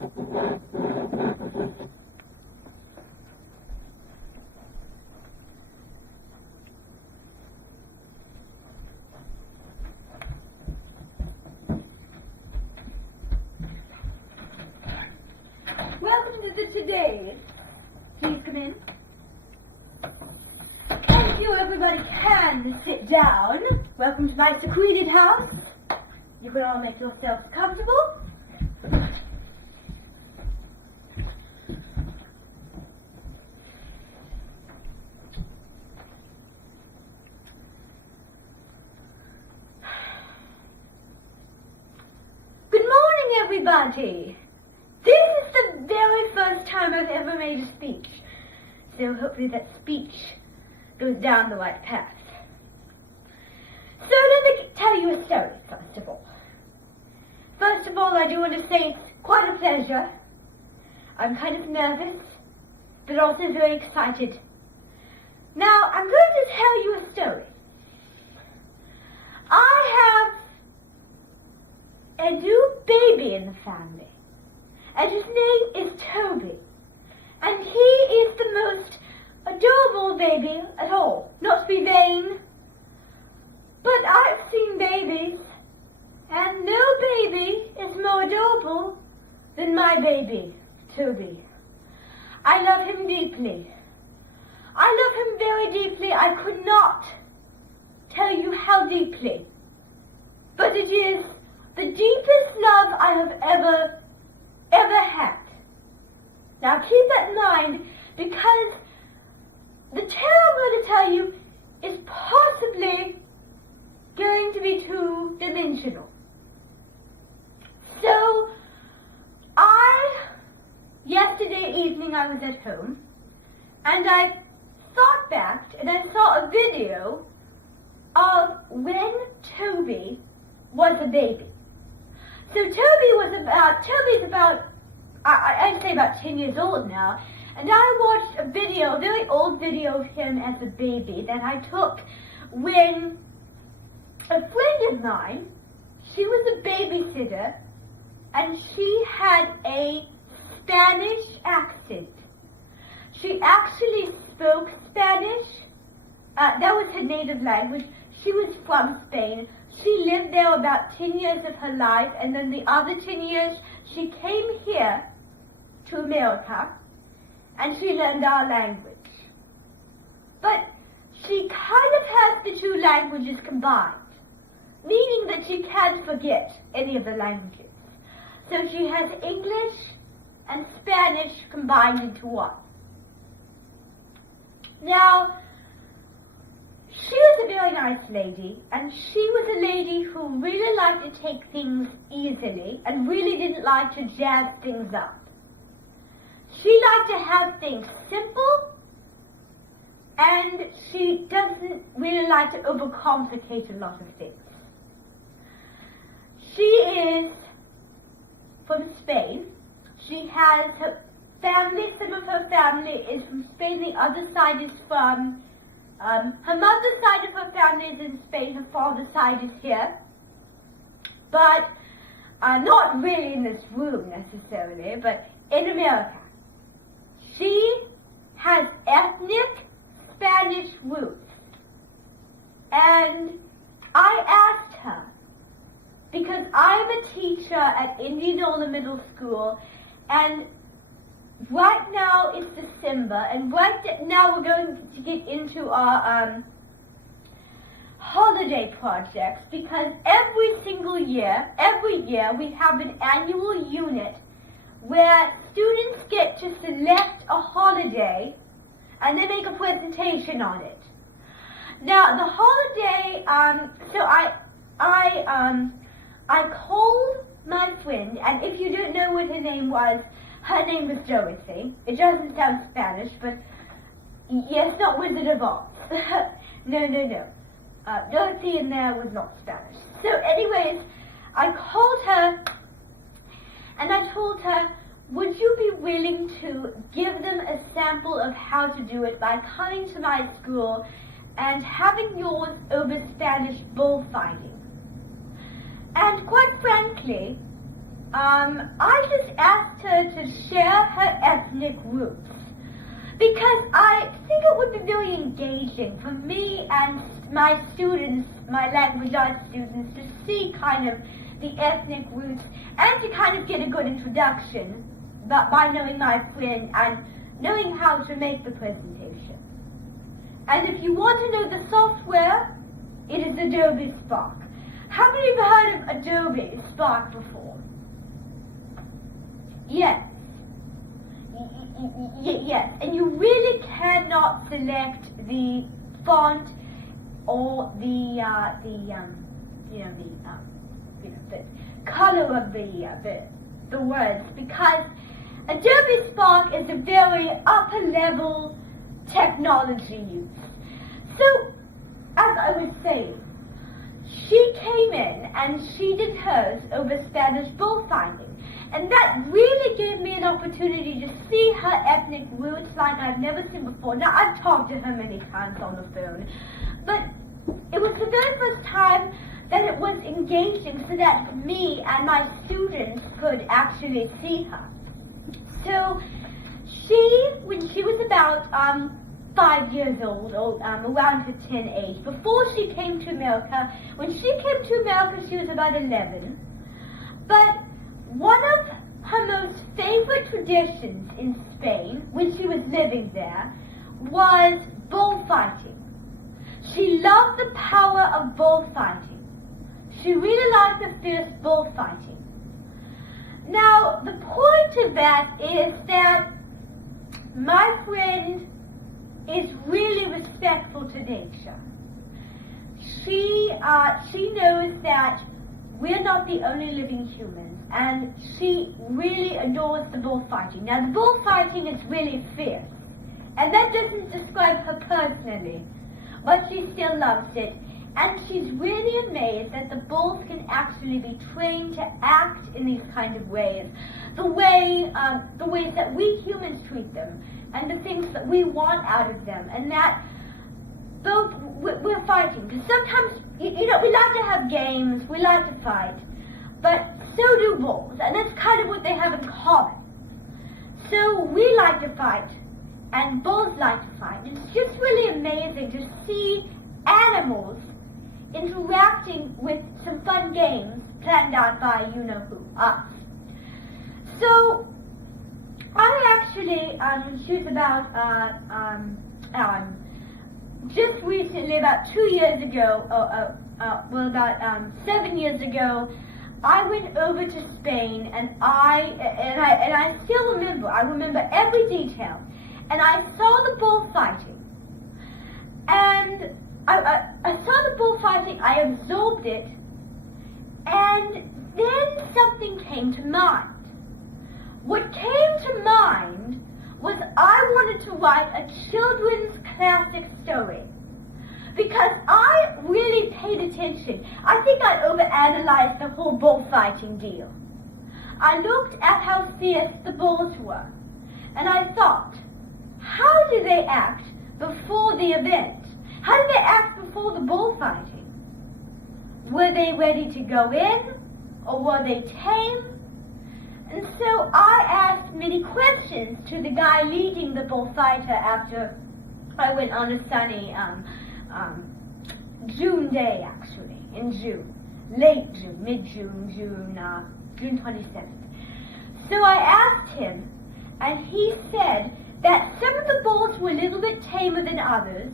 Welcome to the Today. Please come in. Thank you, everybody can sit down. Welcome to my secluded house. You can all make yourselves comfortable. Good morning, everybody. This is the very first time I've ever made a speech, so hopefully that speech goes down the right path. So let me tell you a story, first of all. First of all, I do want to say it's quite a pleasure. I'm kind of nervous, but also very excited. Now, I'm going to tell you a story. I have a new baby in the family. And his name is Toby. And he is the most adorable baby at all. Not to be vain, but I've seen babies, and no baby is more adorable than my baby, Toby. I love him deeply. I love him very deeply. I could not tell you how deeply. But it is the deepest love I have ever had. Now keep that in mind, because the tale I'm going to tell you is possibly going to be two-dimensional. So, yesterday evening I was at home, and I thought back, and I saw a video of when Toby was a baby. So Toby's about, I'd say about 10 years old now, and I watched a video, a very old video of him as a baby that I took when a friend of mine, she was a babysitter, and she had a Spanish accent. She actually spoke Spanish. That was her native language. She was from Spain. She lived there about 10 years of her life, and then the other 10 years she came here to America, and she learned our language. But she kind of has the two languages combined, meaning that she can't forget any of the languages. So she has English and Spanish combined into one. Now, she was a very nice lady, and she was a lady who really liked to take things easily and really didn't like to jazz things up. She liked to have things simple, and she doesn't really like to overcomplicate a lot of things. She is from Spain. She has her family, some of her family is from Spain, the other side is from, her mother's side of her family is in Spain, her father's side is here. But, not really in this room necessarily, but in America. She has ethnic Spanish roots. And I asked her, because I'm a teacher at Indianola Middle School, and right now it's December, and right now we're going to get into our holiday projects, because every year we have an annual unit where students get to select a holiday and they make a presentation on it. Now the holiday, so I called my friend, and if you don't know what her name was Dorothy. It doesn't sound Spanish, but yes, not Wizard of Oz. No. Dorothy in there was not Spanish. So anyways, I called her, and I told her, would you be willing to give them a sample of how to do it by coming to my school and having yours over Spanish bullfighting? And quite frankly, I just asked her to share her ethnic roots because I think it would be very engaging for me and my students, my language arts students, to see kind of the ethnic roots and to kind of get a good introduction by knowing my friend and knowing how to make the presentation. And if you want to know the software, it is Adobe Spark. Have you ever heard of Adobe Spark before? Yes. Yes, and you really cannot select the font or the color of the words, because Adobe Spark is a very upper level technology use. So, as I was saying, she came in and she did hers over Spanish bullfighting. And that really gave me an opportunity to see her ethnic roots like I've never seen before. Now, I've talked to her many times on the phone, but it was the very first time that it was engaging so that me and my students could actually see her. So, when she was about 5 years old, or around her 10 age, before she came to America, when she came to America, she was about 11, but one of her most favorite traditions in Spain, when she was living there, was bullfighting. She loved the power of bullfighting. She really liked the fierce bullfighting. Now, the point of that is that my friend is really respectful to nature. She knows that we're not the only living humans, and she really adores the bullfighting. Now, the bullfighting is really fierce, and that doesn't describe her personally, but she still loves it, and she's really amazed that the bulls can actually be trained to act in these kind of ways, the ways that we humans treat them, and the things that we want out of them, and that both we're fighting. Because sometimes, we like to have games, we like to fight, but so do bulls, and that's kind of what they have in common. So we like to fight, and bulls like to fight. It's just really amazing to see animals interacting with some fun games planned out by you-know-who, us. So, I actually, she was about, just recently, about 2 years ago, about 7 years ago, I went over to Spain, and I still remember. I remember every detail, and I saw the bullfighting, and I saw the bullfighting. I absorbed it, and then something came to mind. What came to mind was I wanted to write a children's classic story, because I really paid attention. I think I overanalyzed the whole bullfighting deal. I looked at how fierce the bulls were, and I thought, how do they act before the event? How did they act before the bullfighting? Were they ready to go in, or were they tame? And so I asked many questions to the guy leading the bullfighter after I went on a sunny June day, actually, in June. Late June, mid-June, June 27th. So I asked him, and he said that some of the bulls were a little bit tamer than others,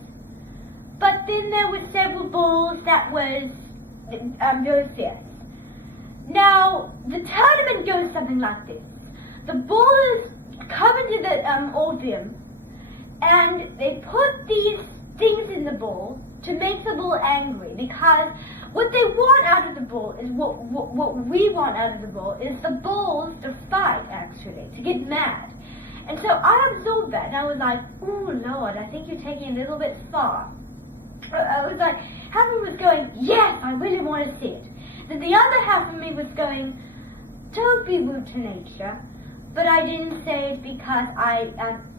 but then there were several bulls that was very fierce. Now, the tournament goes something like this. The bull is covered in the opium, and they put these things in the bull to make the bull angry, because what they want out of the bull is what we want out of the bull is the bulls to fight, actually, to get mad. And so I absorbed that, and I was like, ooh, Lord, I think you're taking it a little bit far. I was like, half of me was going, yes, I really want to see it. Then the other half of me was going, don't be rude to nature. But I didn't say it because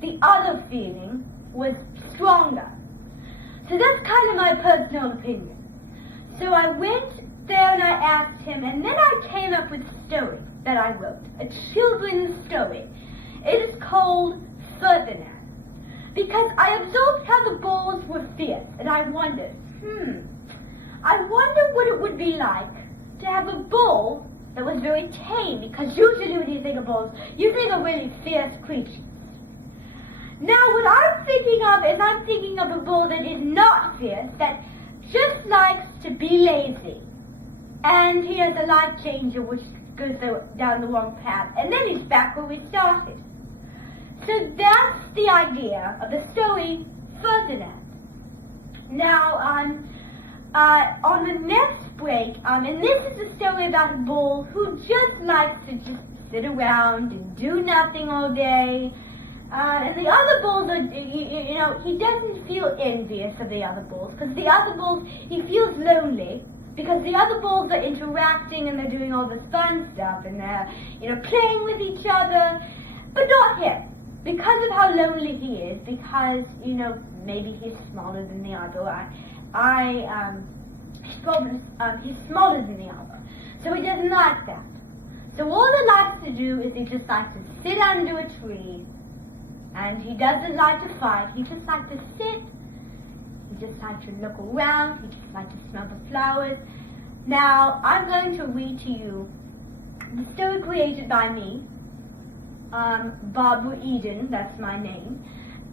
the other feeling was stronger. So that's kind of my personal opinion. So I went there and I asked him, and then I came up with a story. that I wrote, a children's story. It is called Ferdinand. Because I observed how the bulls were fierce, and I wondered, I wonder what it would be like to have a bull that was very tame, because usually when you think of bulls, you think of really fierce creatures. Now what I'm thinking of is I'm thinking of a bull that is not fierce, that just likes to be lazy. And he has a life changer which goes down the wrong path, and then he's back where we started. So that's the idea of the story Ferdinand. Now, on the next break, and this is a story about a bull who just likes to just sit around and do nothing all day. And the other bulls are, he doesn't feel envious of the other bulls, because the other bulls, he feels lonely, because the other bulls are interacting and they're doing all this fun stuff, and they're, playing with each other, but not him. Because of how lonely he is, because, maybe he's smaller than the other. He's smaller than the other. So he doesn't like that. So all he likes to do is he just likes to sit under a tree, and he doesn't like to fight. He just likes to sit. He just likes to look around. He just likes to smell the flowers. Now, I'm going to read to you the story created by me. Barbara Eden, that's my name,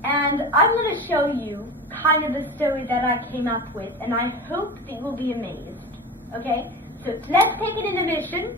and I'm going to show you kind of the story that I came up with, and I hope that you'll be amazed. Okay, so let's take an intermission.